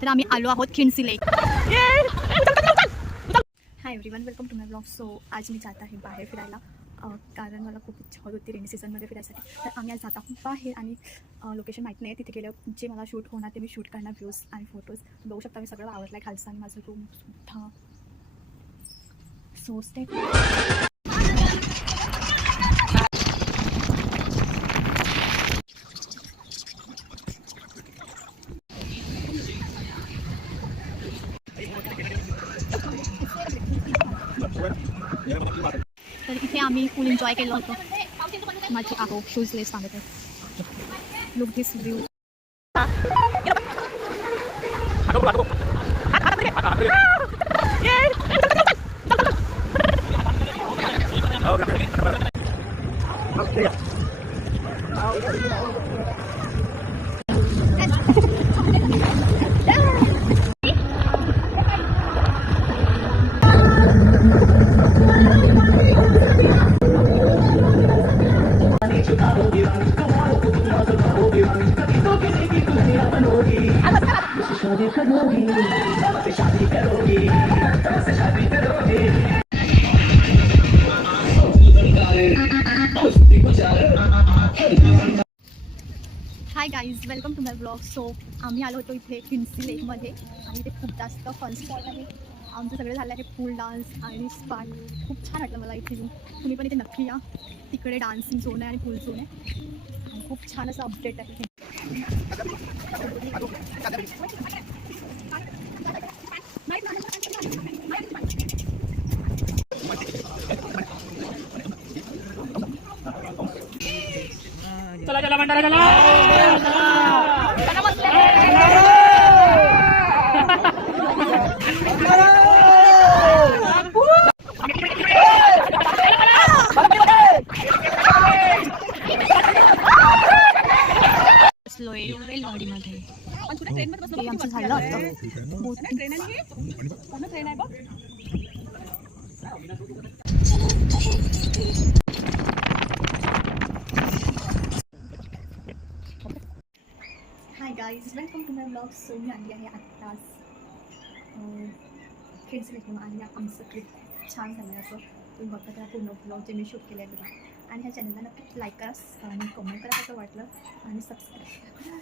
तर आम्ही आलो आहोत Khindsi lake. Hi everyone, welcome to my blog. So आज मी जात आहे बाहेर फिरायला, कारण मला खूप इच्छा होत होती रेनी सीझनमध्ये फिरायसाठी. तर आम्ही आज जात आहोत बाहेर आणि लोकेशन माहीत नाही. तिथे गेलं जे मला शूट होणार ते मी शूट करणार, व्ह्यूज आणि फोटोज बघू शकता. मी सगळं आवडलं आहे खालचं आणि माझं रूमसुद्धा. So stay. तर इथे आम्ही फुल एन्जॉय केलं होतं. माझी आहो शूजलेस सांगत आहे. Look this view. Hi guys, welcome to my blog. So आम्ही आलो होतो इथे खिंडसी लेकमध्ये आणि इथे खूप जास्त फन स्पॉट आहे. आमचं सगळं झालं आहे पूल डान्स आणि स्पाट. खूप छान वाटलं मला इथे येऊन. तुम्ही पण इथे नक्की या. तिकडे डान्सिंग झोन आहे आणि पूल झोन आहे आणि खूप छान असं अपडेट आहे. चला चला भंडारा चला. रेलगाडीमध्ये ते आमचं झालं होतं. Hi guys, welcome to my blog. So मी आली आहे आत्ताच खिंडसी लेकहून आणि आमचं ट्रिप छान झालं आहे. असं तुम्ही बघता त्या पूर्ण ब्लॉग जे मी शूट केले आहे बघा. आणि ह्या चॅनलला नक्की लाईक करा आणि कमेंट करा कसं वाटलं आणि सबस्क्राईब करा.